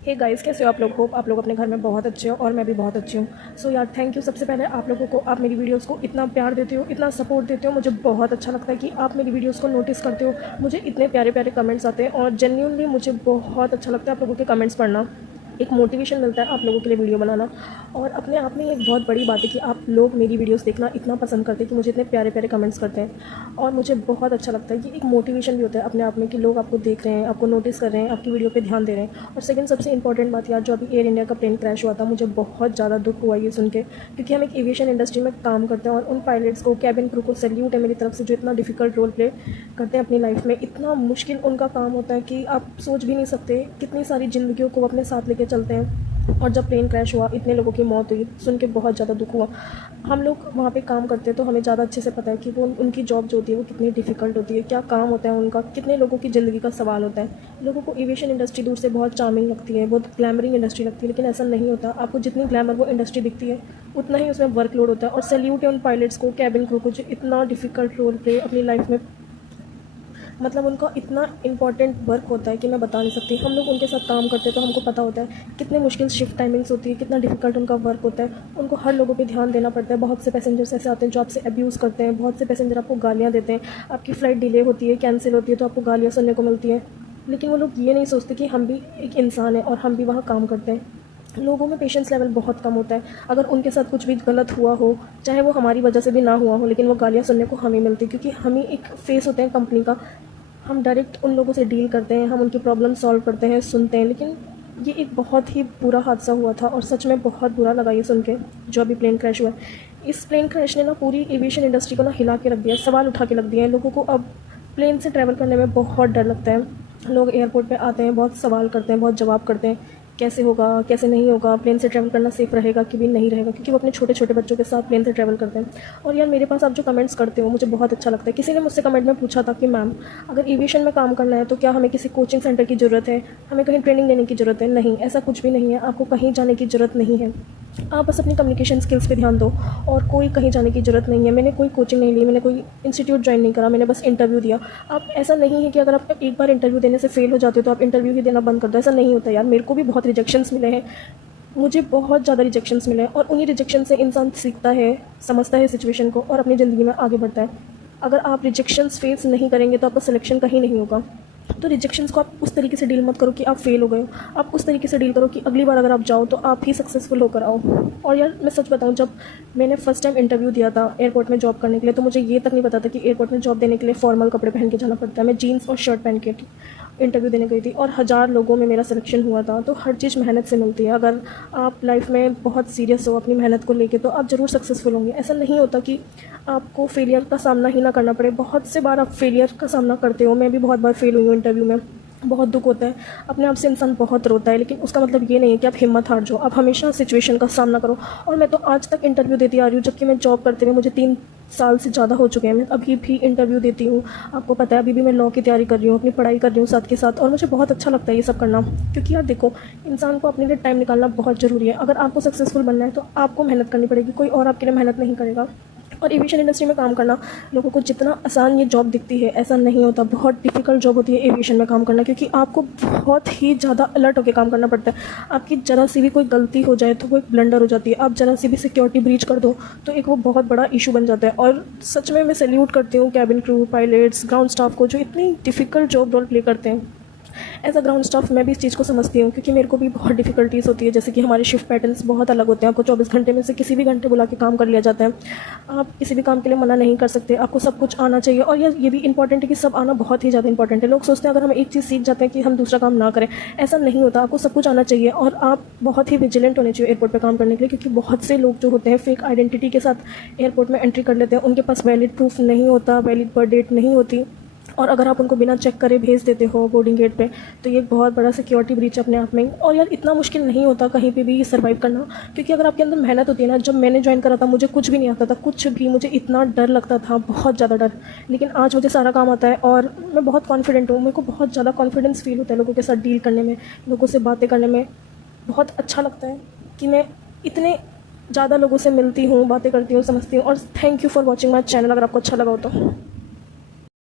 Hey guys, कैसे हो आप लोग? होप आप लोग अपने घर में बहुत अच्छे हो और मैं भी बहुत अच्छी हूँ। सो यार, थैंक यू सबसे पहले आप लोगों को। आप मेरी वीडियोस को इतना प्यार देते हो, इतना सपोर्ट देते हो, मुझे बहुत अच्छा लगता है कि आप मेरी वीडियोस को नोटिस करते हो। मुझे इतने प्यारे प्यारे कमेंट्स आते हैं और जेन्युइनली मुझे बहुत अच्छा लगता है आप लोगों के कमेंट्स पढ़ना। एक मोटिवेशन मिलता है आप लोगों के लिए वीडियो बनाना। और अपने आप में एक बहुत बड़ी बात है कि आप लोग मेरी वीडियोस देखना इतना पसंद करते हैं कि मुझे इतने प्यारे प्यारे कमेंट्स करते हैं और मुझे बहुत अच्छा लगता है कि एक मोटिवेशन भी होता है अपने आप में कि लोग आपको देख रहे हैं, आपको नोटिस कर रहे हैं, आपकी वीडियो पे ध्यान दे रहे हैं। और सेकंड सबसे इंपॉर्टेंट बात यार, जो अभी एयर इंडिया का प्लेन क्रैश हुआ था, मुझे बहुत ज़्यादा दुख हुआ ये सुन के, क्योंकि हम एक एविएशन इंडस्ट्री में काम करते हैं और उन पायलट्स को, कैबिन क्रू को सैल्यूट है मेरी तरफ से, जो इतना डिफ़िकल्ट रोल प्ले करते हैं अपनी लाइफ में। इतना मुश्किल उनका काम होता है कि आप सोच भी नहीं सकते कितनी सारी ज़िंदगियों को अपने साथ लेके चलते हैं। और जब प्लेन क्रैश हुआ, इतने लोगों की मौत हुई, सुन के बहुत ज़्यादा दुख हुआ। हम लोग वहाँ पे काम करते हैं तो हमें ज़्यादा अच्छे से पता है कि वो उनकी जॉब जो होती है वो कितनी डिफ़िकल्ट होती है, क्या काम होता है उनका, कितने लोगों की ज़िंदगी का सवाल होता है। लोगों को एविएशन इंडस्ट्री दूर से बहुत चार्मिंग लगती है, बहुत ग्लैमरिंग इंडस्ट्री लगती है, लेकिन ऐसा नहीं होता। आपको जितनी ग्लैमर वो इंडस्ट्री दिखती है, उतना ही उसमें वर्कलोड होता है। और सैल्यूट है उन पायलट्स को, कैबिन क्रू को, जो इतना डिफ़िकल्ट रोल प्ले अपनी लाइफ में, मतलब उनका इतना इंपॉर्टेंट वर्क होता है कि मैं बता नहीं सकती। हम लोग उनके साथ काम करते हैं तो हमको पता होता है कितने मुश्किल शिफ्ट टाइमिंग्स होती है, कितना डिफिकल्ट उनका वर्क होता है। उनको हर लोगों पे ध्यान देना पड़ता है। बहुत से पैसेंजर्स ऐसे आते हैं जो आपसे अब्यूज़ करते हैं, बहुत से पैसेंजर आपको गालियाँ देते हैं, आपकी फ़्लाइट डिले होती है, कैंसिल होती है तो आपको गालियाँ सुनने को मिलती हैं। लेकिन वो लोग ये नहीं सोचते कि हम भी एक इंसान है और हम भी वहाँ काम करते हैं। लोगों में पेशेंस लेवल बहुत कम होता है। अगर उनके साथ कुछ भी गलत हुआ हो, चाहे वो हमारी वजह से भी ना हुआ हो, लेकिन वो गालियाँ सुनने को हमें मिलती है, क्योंकि हम ही एक फेस होते हैं कंपनी का। हम डायरेक्ट उन लोगों से डील करते हैं, हम उनकी प्रॉब्लम सॉल्व करते हैं, सुनते हैं। लेकिन ये एक बहुत ही बुरा हादसा हुआ था और सच में बहुत बुरा लगा ये सुन के, जो अभी प्लेन क्रैश हुआ है। इस प्लेन क्रैश ने ना पूरी एविएशन इंडस्ट्री को ना हिला के रख दिया, सवाल उठा के रख दिए हैं। लोगों को अब प्लेन से ट्रैवल करने में बहुत डर लगता है। लोग एयरपोर्ट पे आते हैं, बहुत सवाल करते हैं, बहुत जवाब करते हैं, कैसे होगा, कैसे नहीं होगा, प्लेन से ट्रैवल करना सेफ़ रहेगा कि भी नहीं रहेगा, क्योंकि वो अपने छोटे छोटे बच्चों के साथ प्लेन से ट्रैवल करते हैं। और यार, मेरे पास आप जो कमेंट्स करते हो मुझे बहुत अच्छा लगता है। किसी ने मुझसे कमेंट में पूछा था कि मैम, अगर एविएशन में काम करना है तो क्या हमें किसी कोचिंग सेंटर की ज़रूरत है, हमें कहीं ट्रेनिंग लेने की ज़रूरत है? नहीं, ऐसा कुछ भी नहीं है। आपको कहीं जाने की ज़रूरत नहीं है। आप बस अपनी कम्युनिकेशन स्किल्स पे ध्यान दो और कोई कहीं जाने की ज़रूरत नहीं है। मैंने कोई कोचिंग नहीं ली, मैंने कोई इंस्टीट्यूट ज्वाइन नहीं करा, मैंने बस इंटरव्यू दिया। आप, ऐसा नहीं है कि अगर आप एक बार इंटरव्यू देने से फेल हो जाते हो तो आप इंटरव्यू ही देना बंद कर दो। ऐसा नहीं होता यार। मेरे को भी बहुत रिजेक्शंस मिले हैं, मुझे बहुत ज़्यादा रिजेक्शंस मिले हैं, और उन्हीं रिजेक्शन से इंसान सीखता है, समझता है सिचुएशन को और अपनी ज़िंदगी में आगे बढ़ता है। अगर आप रिजेक्शंस फेस नहीं करेंगे तो आपका सिलेक्शन कहीं नहीं होगा। तो रिजेक्शंस को आप उस तरीके से डील मत करो कि आप फेल हो गए हो। आप उस तरीके से डील करो कि अगली बार अगर आप जाओ तो आप ही सक्सेसफुल होकर आओ। और यार, मैं सच बताऊं, जब मैंने फर्स्ट टाइम इंटरव्यू दिया था एयरपोर्ट में जॉब करने के लिए, तो मुझे ये तक नहीं पता था कि एयरपोर्ट में जॉब देने के लिए फॉर्मल कपड़े पहन के जाना पड़ता है। मैं जीन्स और शर्ट पहन के इंटरव्यू देने गई थी और 1000 लोगों में मेरा सिलेक्शन हुआ था। तो हर चीज़ मेहनत से मिलती है। अगर आप लाइफ में बहुत सीरियस हो अपनी मेहनत को लेके तो आप ज़रूर सक्सेसफुल होंगे। ऐसा नहीं होता कि आपको फेलियर का सामना ही ना करना पड़े। बहुत से बार आप फेलियर का सामना करते हो। मैं भी बहुत बार फेल हुई हूँ इंटरव्यू में। बहुत दुख होता है, अपने आप से इंसान बहुत रोता है, लेकिन उसका मतलब ये नहीं है कि आप हिम्मत हार जाओ। आप हमेशा सिचुएशन का सामना करो। और मैं तो आज तक इंटरव्यू देती आ रही हूँ, जबकि मैं जॉब करते हुए मुझे 3 साल से ज़्यादा हो चुके हैं। मैं अभी भी इंटरव्यू देती हूँ। आपको पता है, अभी भी मैं लॉ की तैयारी कर रही हूँ, अपनी पढ़ाई कर रही हूँ साथ के साथ, और मुझे बहुत अच्छा लगता है ये सब करना। क्योंकि यार देखो, इंसान को अपने लिए टाइम निकालना बहुत ज़रूरी है। अगर आपको सक्सेसफुल बनना है तो आपको मेहनत करनी पड़ेगी, कोई और आपके लिए मेहनत नहीं करेगा। और एविएशन इंडस्ट्री में काम करना, लोगों को जितना आसान ये जॉब दिखती है, ऐसा नहीं होता। बहुत डिफ़िकल्ट जॉब होती है एविएशन में काम करना, क्योंकि आपको बहुत ही ज़्यादा अलर्ट होकर काम करना पड़ता है। आपकी ज़रा सी भी कोई गलती हो जाए तो वो एक ब्लंडर हो जाती है। आप ज़रा सी भी सिक्योरिटी ब्रीच कर दो तो एक वो बहुत बड़ा इशू बन जाता है। और सच में मैं सैल्यूट करती हूँ cabin crew, pilots, ground staff को, जो इतनी डिफ़िकल्ट जॉब रोल प्ले करते हैं। एज अ ग्राउंड स्टाफ मैं भी इस चीज़ को समझती हूँ, क्योंकि मेरे को भी बहुत डिफ़िकल्टीज़ होती है। जैसे कि हमारे शिफ्ट पैटर्न्स बहुत अलग होते हैं। आपको 24 घंटे में से किसी भी घंटे बुला के काम कर लिया जाता है। आप किसी भी काम के लिए मना नहीं कर सकते। आपको सब कुछ आना चाहिए। और ये भी इंपॉर्टेंट है कि सब आना बहुत ही ज़्यादा इंपॉर्टेंट है। लोग सोचते हैं अगर हम एक चीज़ सीख जाते हैं कि हम दूसरा काम ना करें। ऐसा नहीं होता। आपको सब कुछ आना चाहिए और आप बहुत ही विजिलेंट होने चाहिए एयरपोर्ट पर काम करने के लिए, क्योंकि बहुत से लोग जो होते हैं फेक आइडेंटिटी के साथ एयरपोर्ट में एंट्री कर लेते हैं। उनके पास वैलिड प्रूफ नहीं होता, वैलिड बर्थ डेट नहीं होती, और अगर आप उनको बिना चेक करे भेज देते हो बोर्डिंग गेट पे, तो ये एक बहुत बड़ा सिक्योरिटी ब्रीच अपने आप में। और यार, इतना मुश्किल नहीं होता कहीं पे भी सर्वाइव करना, क्योंकि अगर आपके अंदर मेहनत होती है ना। जब मैंने ज्वाइन करा था मुझे कुछ भी नहीं आता था, कुछ भी। मुझे इतना डर लगता था, बहुत ज़्यादा डर। लेकिन आज मुझे सारा काम आता है और मैं बहुत कॉन्फिडेंट हूँ। मेरे को बहुत ज़्यादा कॉन्फिडेंस फील होता है लोगों के साथ डील करने में, लोगों से बातें करने में। बहुत अच्छा लगता है कि मैं इतने ज़्यादा लोगों से मिलती हूँ, बातें करती हूँ, समझती हूँ। और thank you for watching my channel. अगर आपको अच्छा लगा हो तो